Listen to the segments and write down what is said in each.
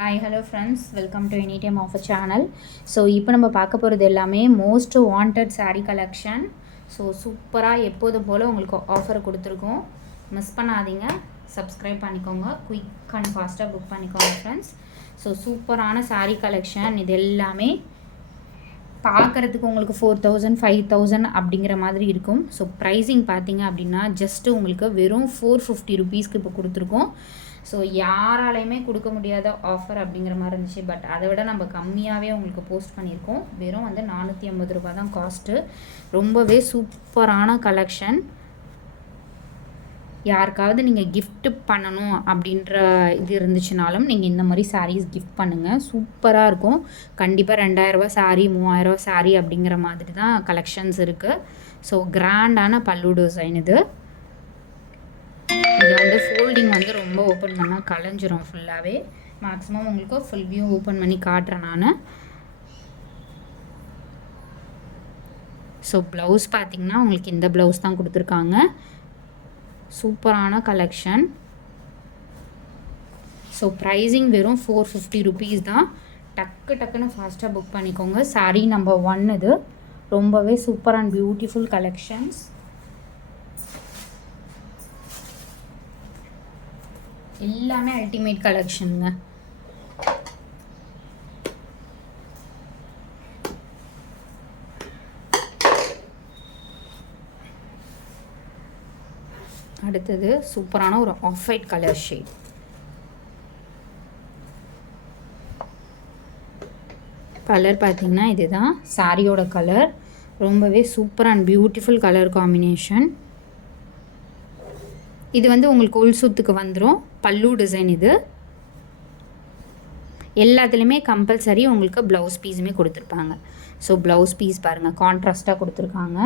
Hi hello friends, welcome to any time of a channel. So இப்போ நம்ம பார்க்க போகிறது எல்லாமே most wanted sari collection. So சூப்பராக எப்போதும் போல் உங்களுக்கு ஆஃபர் கொடுத்துருக்கோம். மிஸ் பண்ணாதீங்க, சப்ஸ்கிரைப் பண்ணிக்கோங்க, குயிக் அண்ட் ஃபாஸ்ட்டாக புக் பண்ணிக்கோங்க ஃப்ரெண்ட்ஸ். ஸோ சூப்பரான சாரீ கலெக்ஷன் இது எல்லாமே பார்க்குறதுக்கு உங்களுக்கு 4000 5000 அப்படிங்கிற மாதிரி இருக்கும். ஸோ ப்ரைஸிங் பார்த்தீங்க அப்படின்னா ஜஸ்ட்டு உங்களுக்கு வெறும் 450 ருபீஸ்க்கு இப்போ கொடுத்துருக்கோம். ஸோ யாராலையுமே கொடுக்க முடியாத ஆஃபர் அப்படிங்கிற மாதிரி இருந்துச்சு. பட் அதை விட நம்ம கம்மியாகவே உங்களுக்கு போஸ்ட் பண்ணியிருக்கோம். வெறும் வந்து 450 ரூபா தான் காஸ்ட்டு. ரொம்பவே சூப்பரான கலெக்ஷன். யாருக்காவது நீங்கள் கிஃப்ட் பண்ணணும் அப்படின்ற இது இருந்துச்சுனாலும் நீங்கள் இந்த மாதிரி சாரீஸ் கிஃப்ட் பண்ணுங்கள். சூப்பராக இருக்கும். கண்டிப்பாக 2000 சாரீ 3000 சாரீ அப்படிங்கிற மாதிரி தான் கலெக்ஷன்ஸ் இருக்குது. ஸோ கிராண்டான பல்லு டிசைன் இது. இது வந்து ஃபோல்டிங் வந்து ரொம்ப ஓப்பன் பண்ணால் கலைஞ்சிரும் ஃபுல்லாகவே. மேக்ஸிமம் உங்களுக்கு ஃபுல் வியூ ஓப்பன் பண்ணி காட்டுறேன் நான். ஸோ ப்ளவுஸ் பார்த்திங்கன்னா உங்களுக்கு இந்த ப்ளவுஸ் தான் கொடுத்துருக்காங்க. சூப்பரான கலெக்ஷன். ஸோ ப்ரைஸிங் வெறும் 450 ருபீஸ் தான். டக்குன்னு ஃபாஸ்ட்டாக புக் பண்ணிக்கோங்க. சாரீ நம்பர் 1 இது. ரொம்பவே சூப்பர் அண்ட் பியூட்டிஃபுல் கலெக்ஷன்ஸ். எல்லாமே அல்டிமேட் கலெக்ஷனுங்க. அடுத்தது சூப்பரான ஒரு off white colour shade. Colour பார்த்தீங்கன்னா இதுதான் சாரியோட கலர். ரொம்பவே super and beautiful colour combination. இது வந்து உங்களுக்கு உள் சுத்துக்கு வந்துடும். பல்லு டிசைன் இது. எல்லாத்துலேயுமே கம்பல்சரி உங்களுக்கு ப்ளவுஸ் பீஸுமே கொடுத்துருப்பாங்க. ஸோ ப்ளவுஸ் பீஸ் பாருங்கள், கான்ட்ராஸ்ட்டாக கொடுத்துருக்காங்க.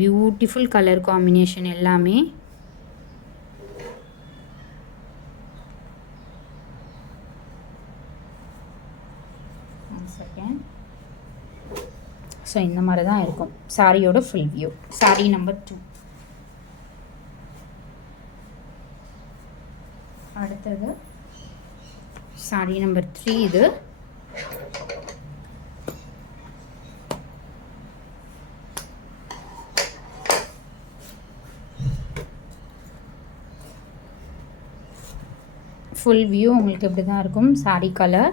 பியூட்டிஃபுல் கலர் காம்பினேஷன் எல்லாமே. செகண்ட். ஸோ இந்த மாதிரி தான் இருக்கும் சாரியோட ஃபுல் வியூ. Sorry number 2. அடுத்தது சாரி நம்பர் 3 இது. ஃபுல் வியூ உங்களுக்கு இப்படி தான் இருக்கும். சாரி கலர்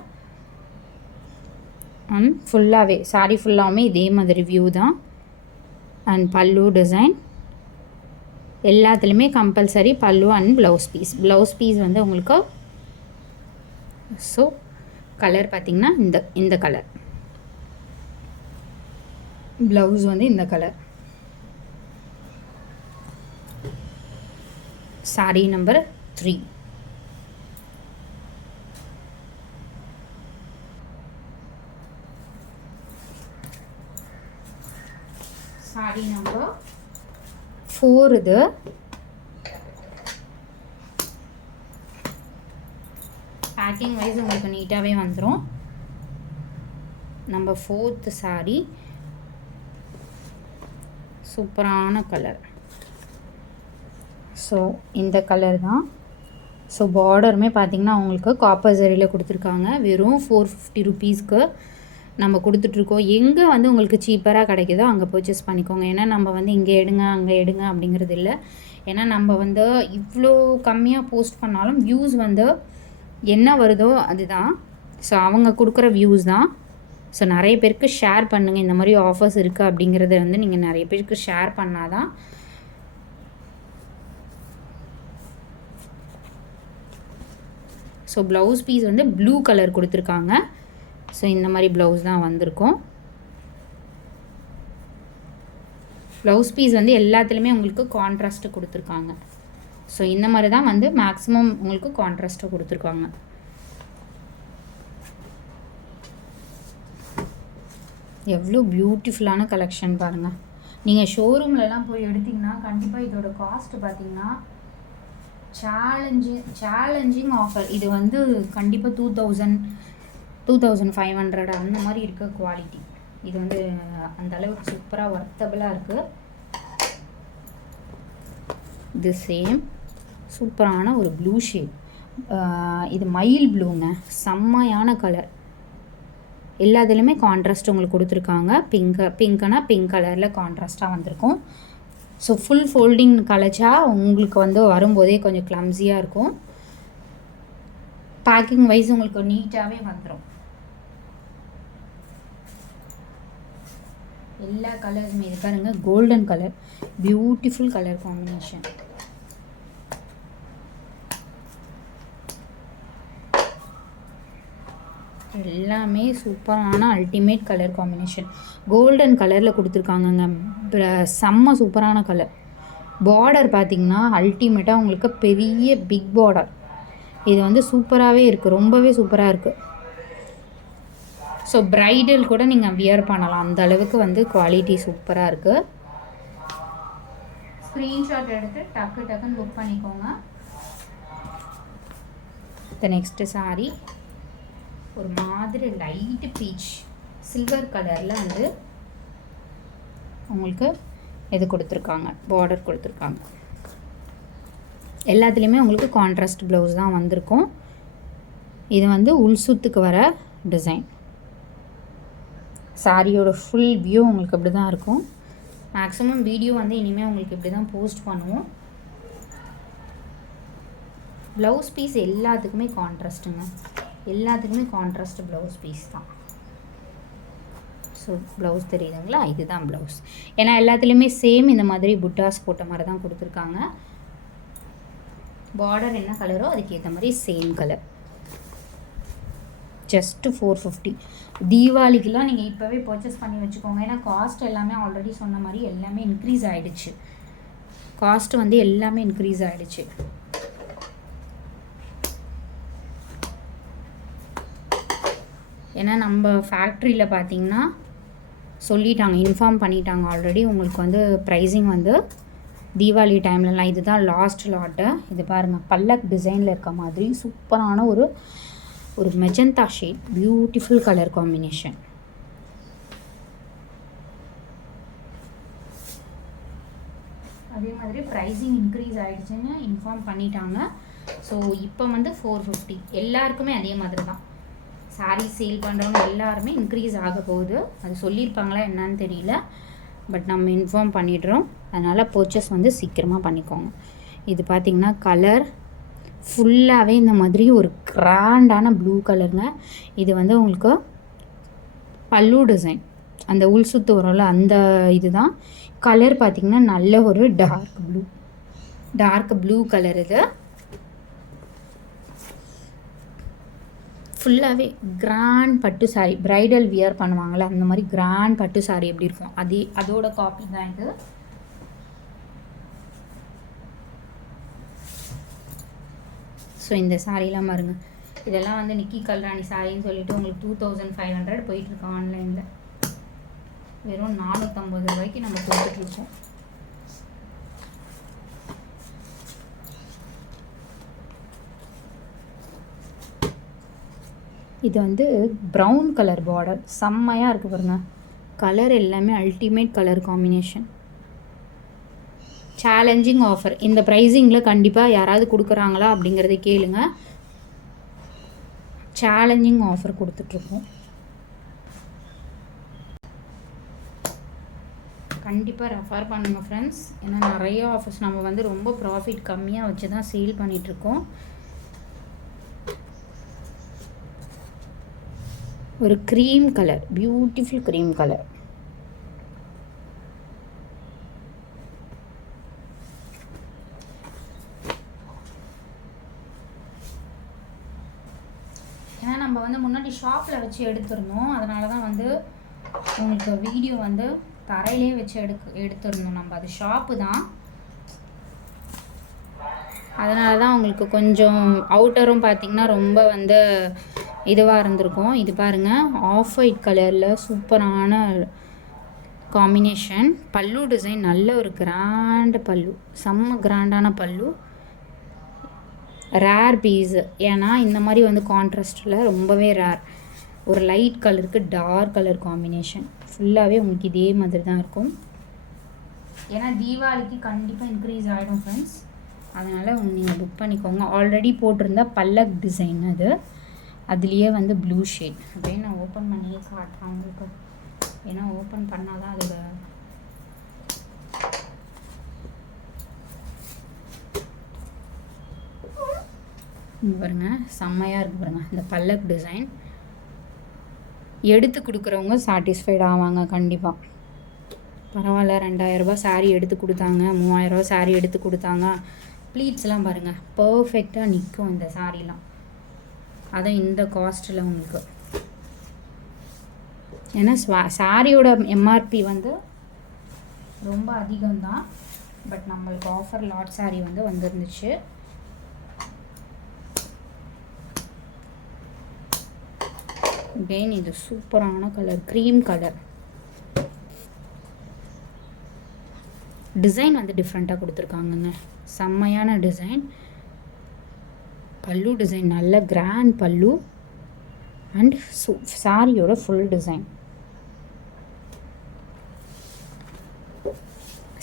அண்ட் ஃபுல்லாகவே சாரி ஃபுல்லாகவே இதே மாதிரி வியூ தான். அண்ட் பல்லு டிசைன் எல்லாத்துலேயுமே compulsory pallu and blouse piece. Blouse piece வந்து உங்களுக்கு ஸோ கலர் பார்த்திங்கன்னா இந்த கலர். ப்ளவுஸ் வந்து இந்த colour. Sorry number 3. Sorry number 4 இது. பேக்கிங் வைஸ் உங்களுக்கு நீட்டாகவே வந்துடும். Number 4th sorry. சூப்பரான கலர். ஸோ இந்த கலர் தான். ஸோ பார்டருமே பார்த்திங்கன்னா உங்களுக்கு காப்பர் ஜரியில் கொடுத்துருக்காங்க. வெறும் 450 ருபீஸ்க்கு நம்ம கொடுத்துட்ருக்கோம். எங்கே வந்து உங்களுக்கு சீப்பராக கிடைக்குதோ அங்கே பர்ச்சேஸ் பண்ணிக்கோங்க. ஏன்னா நம்ம வந்து இங்கே எடுங்க அங்கே எடுங்க அப்படிங்கிறது இல்லை. ஏன்னா நம்ம வந்து இவ்வளோ கம்மியாக போஸ்ட் பண்ணாலும் வியூஸ் வந்து என்ன வருதோ அதுதான். ஸோ அவங்க கொடுக்குற வியூஸ் தான். ஸோ நிறைய பேருக்கு ஷேர் பண்ணுங்கள். இந்த மாதிரி ஆஃபர்ஸ் இருக்குது அப்படிங்கிறத வந்து நீங்கள் நிறைய பேருக்கு ஷேர் பண்ணால் தான். ஸோ ப்ளவுஸ் பீஸ் வந்து ப்ளூ கலர் கொடுத்துருக்காங்க. ஸோ இந்த மாதிரி ப்ளவுஸ் தான் வந்திருக்கும். ப்ளவுஸ் பீஸ் வந்து எல்லாத்துலேயுமே உங்களுக்கு கான்ட்ராஸ்ட்டு கொடுத்துருக்காங்க. ஸோ இந்த மாதிரி தான் வந்து மேக்ஸிமம் உங்களுக்கு கான்ட்ராஸ்ட்டு கொடுத்துருக்காங்க. எவ்வளோ பியூட்டிஃபுல்லான கலெக்ஷன் பாருங்கள். நீங்கள் ஷோரூம்லலாம் போய் எடுத்திங்கன்னா கண்டிப்பாக இதோட காஸ்ட்டு பார்த்திங்கன்னா சேலஞ்சிங் ஆஃபர். இது வந்து கண்டிப்பாக 2500 அந்த மாதிரி இருக்க குவாலிட்டி. இது வந்து அந்த அளவுக்கு சூப்பராக ஒர்த்தபிளாக இருக்குது. இது சேம் சூப்பரான ஒரு ப்ளூ ஷேட். இது மயில் ப்ளூங்க, செம்மையான கலர். எல்லாத்துலேயுமே கான்ட்ராஸ்ட் உங்களுக்கு கொடுத்துருக்காங்க. பிங்க்னா பிங்க் கலரில் கான்ட்ராஸ்ட்டாக வந்திருக்கும். ஸோ ஃபுல் ஃபோல்டிங் கலைச்சா உங்களுக்கு வந்து வரும்போதே கொஞ்சம் கிளம்ஸியாக இருக்கும். பேக்கிங் வைஸ் உங்களுக்கு நீட்டாகவே வந்துடும். எல்லா கலர்ஸுமே இது பாருங்கள், golden colour, beautiful colour combination. எல்லாமே சூப்பரான அல்டிமேட் கலர் காம்பினேஷன். கோல்டன் கலரில் கொடுத்துருக்காங்கங்க, செம்ம சூப்பரான கலர். பார்டர் பார்த்திங்கன்னா அல்டிமேட்டாக உங்களுக்கு பெரிய பிக் பார்டர். இது வந்து சூப்பராகவே இருக்குது, ரொம்பவே சூப்பராக இருக்குது. ஸோ ப்ரைடல் கூட நீங்கள் வியர் பண்ணலாம், அந்த அளவுக்கு வந்து குவாலிட்டி சூப்பராக இருக்குது. ஸ்க்ரீன்ஷாட் எடுத்து டக்குன்னு புக் பண்ணிக்கோங்க. நெக்ஸ்ட்டு சாரீ ஒரு மாதிரி லைட்டு பீச் சில்வர் கலரில் வந்து உங்களுக்கு இது கொடுத்துருக்காங்க, பார்டர் கொடுத்துருக்காங்க. எல்லாத்துலேயுமே உங்களுக்கு கான்ட்ராஸ்ட் ப்ளவுஸ் தான் வந்திருக்கும். இது வந்து உள்சுத்துக்கு வர டிசைன். சாரியோட ஃபுல் வியூ உங்களுக்கு இப்படி தான் இருக்கும். மேக்ஸிமம் வீடியோ வந்து இனிமேல் உங்களுக்கு இப்படி தான் போஸ்ட் பண்ணுவோம். ப்ளவுஸ் பீஸ் எல்லாத்துக்குமே கான்ட்ராஸ்ட்டுங்க, எல்லாத்துக்குமே கான்ட்ராஸ்ட் ப்ளவுஸ் பீஸ் தான். ஸோ ப்ளவுஸ் தெரியுதுங்களா, இதுதான் ப்ளவுஸ். ஏன்னா எல்லாத்துலேயுமே சேம் இந்த மாதிரி புட்டாஸ் போட்ட மாதிரி தான் கொடுத்துருக்காங்க. பார்டர் என்ன கலரோ அதுக்கேற்ற மாதிரி சேம் கலர். ஜஸ்ட்டு 450. தீபாவளிக்கெலாம் நீங்கள் இப்போவே பர்ச்சேஸ் பண்ணி வச்சுக்கோங்க. ஏன்னா காஸ்ட் எல்லாமே ஆல்ரெடி சொன்ன மாதிரி எல்லாமே இன்க்ரீஸ் ஆகிடுச்சு. காஸ்ட் வந்து எல்லாமே இன்க்ரீஸ் ஆகிடுச்சு. ஏன்னா நம்ம ஃபேக்ட்ரியில் பார்த்திங்கன்னா சொல்லிட்டாங்க, இன்ஃபார்ம் பண்ணிட்டாங்க ஆல்ரெடி. உங்களுக்கு வந்து ப்ரைஸிங் வந்து தீபாவளி டைம்லலாம் இதுதான் லாஸ்ட் லாட்டு. இது பாருங்கள், பல்லக் டிசைனில் இருக்க மாதிரி சூப்பரான ஒரு magenta shade, beautiful colour combination. அதே மாதிரி ப்ரைஸிங் இன்க்ரீஸ் ஆகிடுச்சுன்னு இன்ஃபார்ம் பண்ணிட்டாங்க. ஸோ இப்போ வந்து 450 எல்லாருக்குமே அதே மாதிரி தான். சாரீ சேல் பண்ணுறவங்க எல்லாருமே இன்க்ரீஸ் ஆக போகுது. அது சொல்லியிருப்பாங்களா என்னன்னு தெரியல, பட் நம்ம இன்ஃபார்ம் பண்ணிடுறோம். அதனால் பர்ச்சேஸ் வந்து சீக்கிரமாக பண்ணிக்கோங்க. இது பார்த்திங்கன்னா கலர் ஃபுல்லாகவே இந்த மாதிரி ஒரு கிராண்டான ப்ளூ கலருங்க. இது வந்து உங்களுக்கு பல்லு டிசைன், அந்த உள் சுத்து வரும்ல அந்த இதுதான். கலர் பார்த்திங்கன்னா நல்ல ஒரு டார்க் ப்ளூ கலர். இது ஃபுல்லாகவே கிராண்ட் பட்டு சாரீ, ப்ரைடல் வியர் பண்ணுவாங்கள்ல அந்த மாதிரி கிராண்ட் பட்டு சாரீ எப்படி இருக்கும் அதோட காப்பி தான் இது. ஸோ இந்த சாரீலாம் பாருங்க, இதெல்லாம் வந்து நிக்கி கல்ராணி சாரின்னு சொல்லிட்டு உங்களுக்கு 2500 போயிட்டுருக்கோம் ஆன்லைனில். வெறும் 450 ரூபாய்க்கு நம்ம கொடுத்துட்ருக்கோம். இது வந்து ப்ரௌன் கலர் பார்டர், செம்மையாக இருக்குது பாருங்கள். கலர் எல்லாமே ultimate colour combination. Challenging offer. இந்த ப்ரைஸிங்கில் கண்டிப்பாக யாராவது கொடுக்குறாங்களா அப்படிங்கிறத கேளுங்க. சேலஞ்சிங் ஆஃபர் கொடுத்துட்ருக்கோம். கண்டிப்பாக ரெஃபர் பண்ணுங்கள் ஃப்ரெண்ட்ஸ். ஏன்னா நிறைய ஆஃபர்ஸ் நம்ம வந்து ரொம்ப ப்ராஃபிட் கம்மியாக வச்சு தான் சேல் பண்ணிகிட்ருக்கோம். ஒரு cream colour, beautiful cream colour. ஏன்னா நம்ம வந்து முன்னாடி ஷாப்பில் வச்சு எடுத்துருந்தோம், அதனால தான் வந்து உங்களுக்கு வீடியோ வந்து தரையிலே வச்சு எடுத்துருந்தோம். நம்ம அது ஷாப்பு தான், அதனால தான் உங்களுக்கு கொஞ்சம் அவுட்டரும் பார்த்திங்கன்னா ரொம்ப வந்து இதுவாக இருந்திருக்கும். இது பாருங்கள், ஆஃப் ஒயிட் கலரில் சூப்பரான காம்பினேஷன். பல்லு டிசைன் நல்ல ஒரு கிராண்ட் பல்லு, செம்ம கிராண்டான பல்லு. ரேர் பீஸு, ஏன்னா இந்த மாதிரி வந்து கான்ட்ராஸ்டில் ரொம்பவே ரேர். ஒரு லைட் கலருக்கு டார்க் கலர் காம்பினேஷன். ஃபுல்லாகவே உங்களுக்கு இதே மாதிரி தான் இருக்கும். ஏன்னா தீபாவளிக்கு கண்டிப்பாக இன்க்ரீஸ் ஆகிடும் ஃப்ரெண்ட்ஸ். அதனால் நீங்கள் புக் பண்ணிக்கோங்க. ஆல்ரெடி போட்டிருந்தா பல்லக் டிசைன் அதுலேயே வந்து ப்ளூ ஷேட். அப்படியே நான் ஓப்பன் பண்ணியே காட்டுறேன் உங்களுக்கு. ஏன்னா ஓப்பன் பண்ணால் தான் அதோட பாருங்க செம்மையாக இருக்குது பாருங்கள் இந்த பல்லக் டிசைன். எடுத்து கொடுக்குறவங்க சாட்டிஸ்ஃபைட் ஆவாங்க கண்டிப்பாக. பரவாயில்ல 2000 ரூபாய் சாரீ எடுத்து கொடுத்தாங்க, 3000 ரூபா சாரீ எடுத்து கொடுத்தாங்க. ப்ளீட்ஸ்லாம் பாருங்கள் பர்ஃபெக்டாக நிற்கும் இந்த சாரீலாம். அதான் இந்த காஸ்ட்டில் உங்களுக்கு. ஏன்னா சாரியோட எம்ஆர்பி வந்து ரொம்ப அதிகம்தான். பட் நம்மளுக்கு ஆஃபர் லாட் சாரீ வந்து வந்துருந்துச்சு. அகெயின் இது சூப்பரான கலர், க்ரீம் கலர். டிசைன் வந்து டிஃப்ரெண்ட்டாக கொடுத்துருக்காங்கங்க, செம்மையான டிசைன். பல்லு டிசைன் நல்ல கிராண்ட் பல்லு அண்ட் சாரியோட ஃபுல் டிசைன்.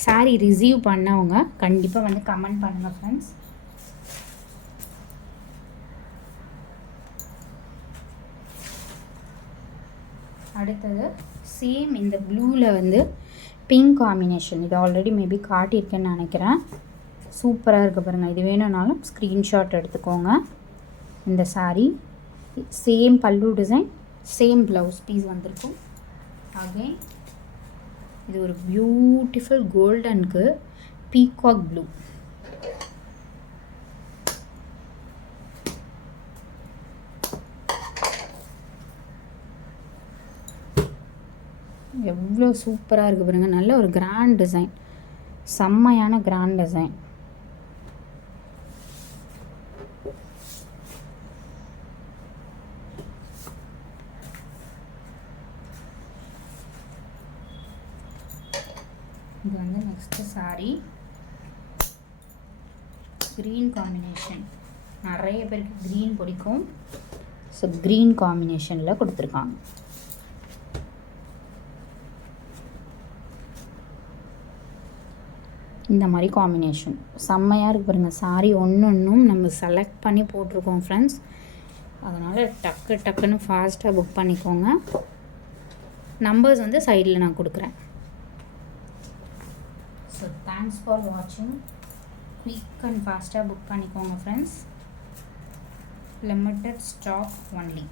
சாரீ ரிசீவ் பண்ணவங்க கண்டிப்பாக வந்து கமெண்ட் பண்ணுங்கள் ஃப்ரெண்ட்ஸ். அடுத்தது சேம் இந்த ப்ளூவில் வந்து பிங்க் காம்பினேஷன். இது ஆல்ரெடி மேபி காட்டியிருக்கேன்னு நினைக்கிறேன். சூப்பராக இருக்குது பாருங்கள். இது வேணும்னாலும் ஸ்க்ரீன்ஷாட் எடுத்துக்கோங்க. இந்த சாரீ சேம் பல்லு டிசைன், சேம் ப்ளவுஸ் பீஸ் வந்திருக்கும். அகைன் இது ஒரு பியூட்டிஃபுல் கோல்டனுக்கு பீகாக் ப்ளூ. எவ்வளோ சூப்பராக இருக்குது பாருங்கள். நல்ல ஒரு கிராண்ட் டிசைன், செம்மையான கிராண்ட் டிசைன். இது வந்து நெக்ஸ்ட் சாரீ க்ரீன் காம்பினேஷன். நிறைய பேருக்கு க்ரீன் பிடிக்கும். ஸோ க்ரீன் காம்பினேஷனில் கொடுத்துருக்காங்க. இந்த மாதிரி காம்பினேஷன் செம்மையாக இருக்குது பாருங்கள். சாரீ ஒன்றும் நம்ம செலக்ட் பண்ணி போட்டிருக்கோம் ஃப்ரெண்ட்ஸ். அதனால் டக்குன்னு ஃபாஸ்ட்டாக புக் பண்ணிக்கோங்க. நம்பர்ஸ் வந்து சைடில் நான் கொடுக்குறேன். ஸோ தேங்க்ஸ் ஃபார் வாட்சிங். குயிக் அண்ட் ஃபாஸ்ட்டாக புக் பண்ணிக்கோங்க ஃப்ரெண்ட்ஸ். Limited stock only.